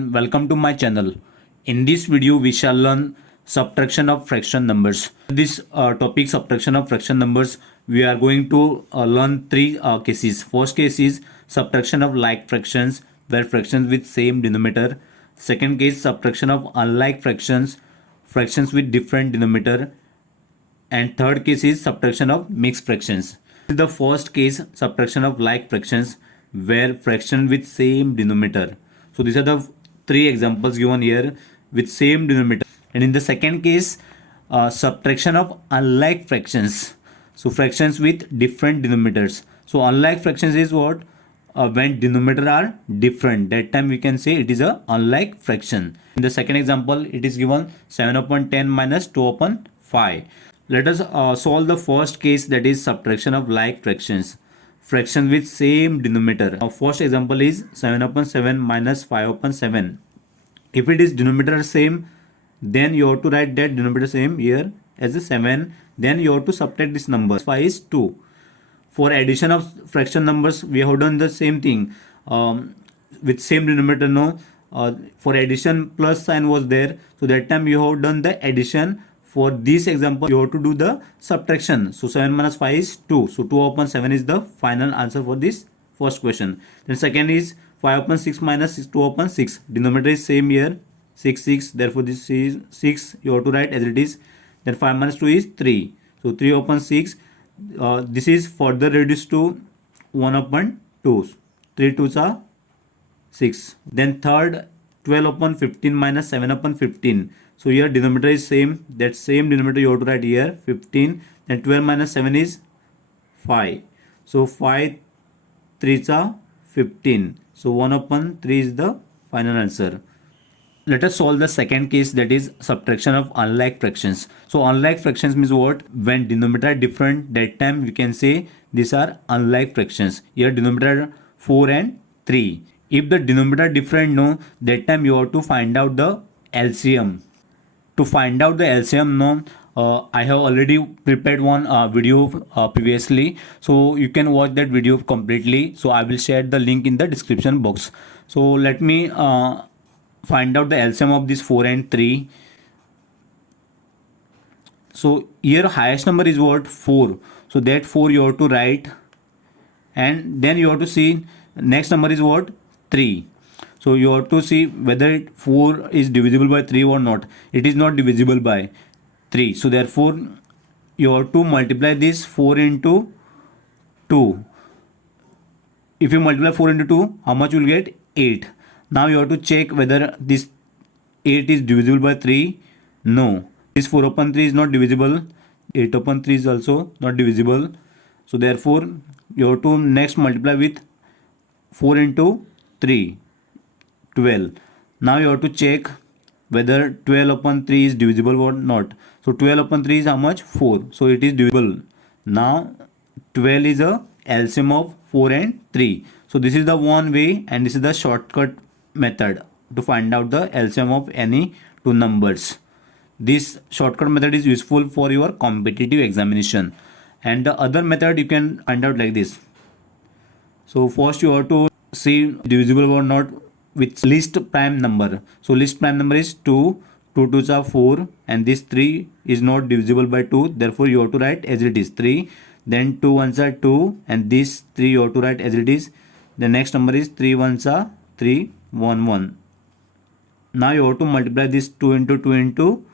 everyone, welcome to my channel. In this video we shall learn subtraction of fraction numbers. This topic, subtraction of fraction numbers, we are going to learn three cases. First case is subtraction of like fractions, where fractions with same denominator. Second case, subtraction of unlike fractions, fractions with different denominator. And third case is subtraction of mixed fractions. The first case, subtraction of like fractions, where fraction with same denominator. So these are the three examples given here with same denominator. And in the second case, subtraction of unlike fractions. So fractions with different denominators. So unlike fractions is what? When denominator are different, that time we can say it is a unlike fraction. In the second example, it is given 7 upon 10 minus 2 upon 5. Let us solve the first case, that is subtraction of like fractions. Fraction with same denominator. Our first example is 7 upon 7 minus 5 upon 7. If it is denominator same, then you have to write that denominator same here as a 7. Then you have to subtract this number. 5 is 2. For addition of fraction numbers, we have done the same thing. With same denominator, no. For addition, plus sign was there. So that time you have done the addition. For this example, you have to do the subtraction. So 7 minus 5 is 2. So 2 upon 7 is the final answer for this first question. Then second is 5 upon 6 minus 2 upon 6. Denominator is same here. 6, 6. Therefore, this is 6. You have to write as it is. Then 5 minus 2 is 3. So 3 upon 6. This is further reduced to 1 upon 2. 3 2s are 6. Then third, 12 upon 15 minus 7 upon 15. So here denominator is same. That same denominator you have to write here 15. Then 12 minus 7 is 5. So 5 3s are 15. So 1 upon 3 is the final answer. Let us solve the second case, that is subtraction of unlike fractions. So unlike fractions means what? When denominator are different, that time we can say these are unlike fractions. Here denominator 4 and 3. If the denominator are different, no, that time you have to find out the LCM. To find out the LCM, no, I have already prepared one video previously, so you can watch that video completely. So I will share the link in the description box. So let me find out the LCM of this 4 and 3. So here highest number is what? 4. So that 4 you have to write, and then you have to see next number is what? 3. So you have to see whether 4 is divisible by 3 or not. It is not divisible by 3. So therefore you have to multiply this 4 into 2. If you multiply 4 into 2, how much you will get? 8. Now you have to check whether this 8 is divisible by 3. No. This 4 upon 3 is not divisible. 8 upon 3 is also not divisible. So therefore you have to next multiply with 4 into 3. 12. Now you have to check whether 12 upon 3 is divisible or not. So 12 upon 3 is how much? 4. So it is divisible. Now 12 is a LCM of 4 and 3. So this is the one way, and this is the shortcut method to find out the LCM of any two numbers. This shortcut method is useful for your competitive examination. And the other method you can find out like this. So first you have to see divisible or not with least prime number. So least prime number is 2. 2 2s are 4, and this 3 is not divisible by 2. Therefore you have to write as it is 3. Then 2 1s are 2, and this 3 you have to write as it is. The next number is 3 1s are 3 1 1. Now you have to multiply this 2 into 2 into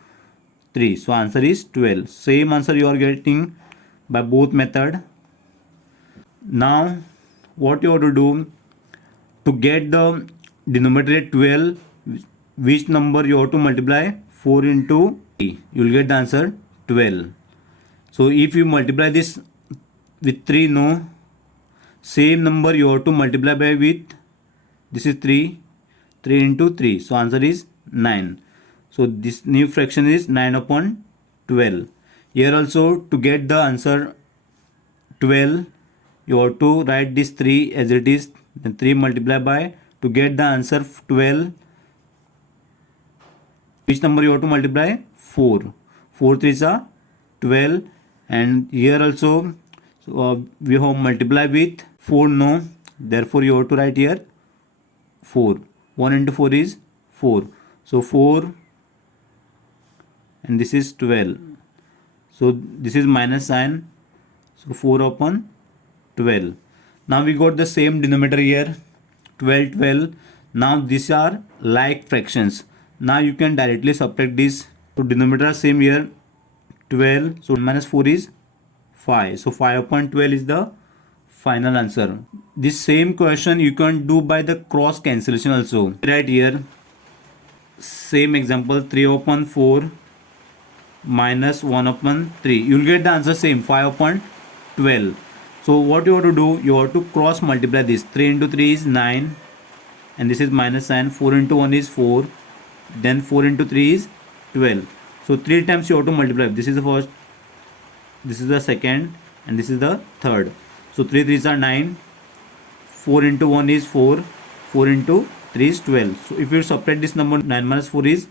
3. So answer is 12. Same answer you are getting by both method. Now what you have to do to get the denominator 12, which number you have to multiply? 4 into 3. You will get the answer 12. So if you multiply this with 3, no, same number you have to multiply by with, this is 3. 3 into 3. So answer is 9. So this new fraction is 9 upon 12. Here also, to get the answer 12, you have to write this 3 as it is. Then 3 multiply by, to get the answer 12, which number you have to multiply? 4. 4 3s are 12. And here also we have multiply with 4, no. Therefore you have to write here 4. 1 into 4 is 4. So 4 and this is 12. So this is minus sign. So 4 upon 12. Now we got the same denominator here, 12, 12. Now these are like fractions. Now you can directly subtract this. So denominator same here, 12. So minus 4 is 5. So 5 upon 12 is the final answer. This same question you can do by the cross cancellation also. Right here, same example, 3 upon 4 minus 1 upon 3. You will get the answer same, 5 upon 12. So what you have to do, you have to cross multiply this. 3 into 3 is 9 and this is minus sign. 4 into 1 is 4. Then 4 into 3 is 12. So 3 times you have to multiply. This is the first, this is the second, and this is the third. So 3 3s are 9. 4 into 1 is 4. 4 into 3 is 12. So if you subtract this number, 9 minus 4 is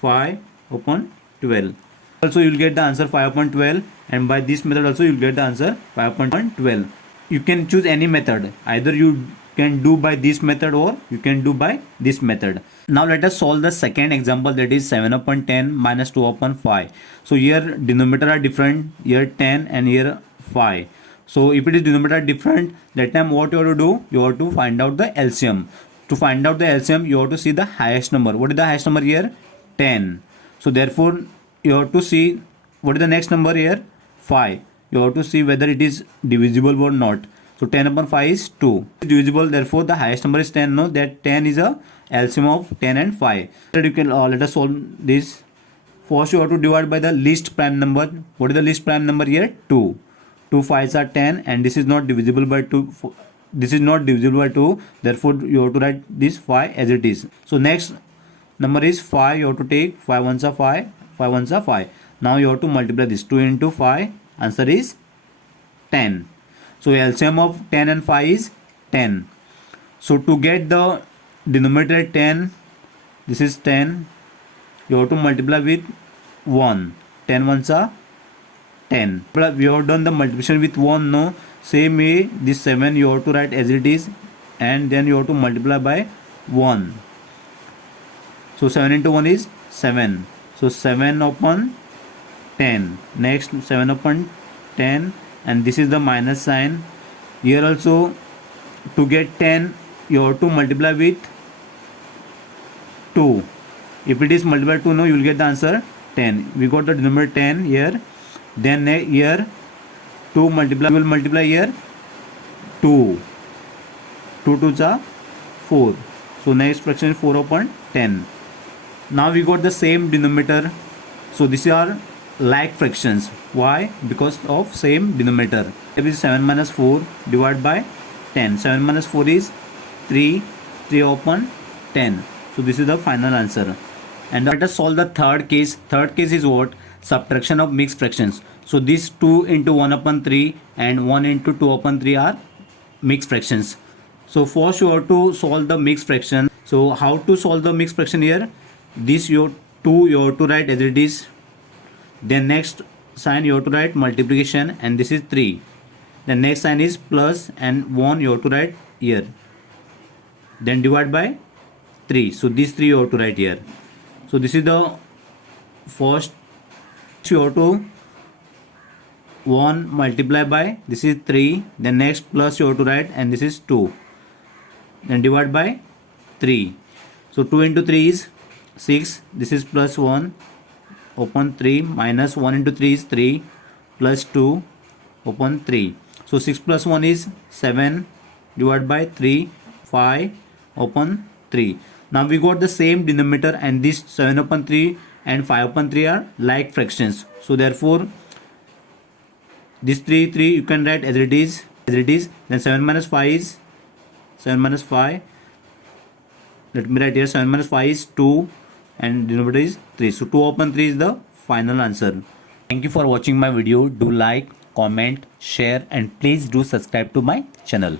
5 upon 12. Also you will get the answer 5 upon 12, and by this method also you will get the answer 5 upon 12. You can choose any method. Either you can do by this method or you can do by this method. Now let us solve the second example, that is 7 upon 10 minus 2 upon 5. So here denominator are different, here 10 and here 5. So if it is denominator different, that time what you have to do, you have to find out the LCM. To find out the LCM, you have to see the highest number. What is the highest number here? 10. So therefore you have to see what is the next number here, 5. You have to see whether it is divisible or not. So 10 upon 5 is 2. It is divisible, therefore the highest number is 10. No, that 10 is a LCM of 10 and 5. So you can let us solve this. First you have to divide by the least prime number. What is the least prime number here? 2. 2 5s are 10 and this is not divisible by 2. This is not divisible by 2. Therefore you have to write this 5 as it is. So next number is 5. You have to take 5 ones are 5. 5 ones are 5. Now you have to multiply this. 2 into 5. Answer is 10. So LCM of 10 and 5 is 10. So to get the denominator 10, this is 10. You have to multiply with 1. 10 ones are 10. We have done the multiplication with 1. No. Same way this 7 you have to write as it is, and then you have to multiply by 1. So 7 into 1 is 7. So 7 upon 10. Next 7 upon 10, and this is the minus sign. Here also to get 10 you have to multiply with 2. If it is multiplied 2, no, you will get the answer 10. We got the denominator 10 here. Then here 2 multiply, we will multiply here 2. 2 2s are 4. So next fraction is 4 upon 10. Now we got the same denominator. So these are like fractions. Why? Because of same denominator. It is 7 minus 4 divided by 10. 7 minus 4 is 3. 3 upon 10. So this is the final answer. And let us solve the third case. Third case is what? Subtraction of mixed fractions. So these 2 into 1 upon 3 and 1 into 2 upon 3 are mixed fractions. So first you have to solve the mixed fraction. So how to solve the mixed fraction here? This you 2 you have to write as it is. Then next sign you have to write multiplication, and this is 3. The next sign is plus, and 1 you have to write here. Then divide by 3. So these 3 you have to write here. So this is the first. You have to 1 multiply by, this is 3. Then next plus you have to write, and this is 2. Then divide by 3. So 2 into 3 is 6. This is plus 1 upon 3 minus 1 into 3 is 3 plus 2 upon 3. So 6 plus 1 is 7 divided by 3, 5 upon 3. Now we got the same denominator, and this 7 upon 3 and 5 upon 3 are like fractions. So therefore this 3 3 you can write as it is. Then 7 minus 5 is 7 minus 5. Let me write here 7 minus 5 is 2 and denominator is 3. So 2 upon 3 is the final answer. Thank you for watching my video. Do like, comment, share, and please do subscribe to my channel.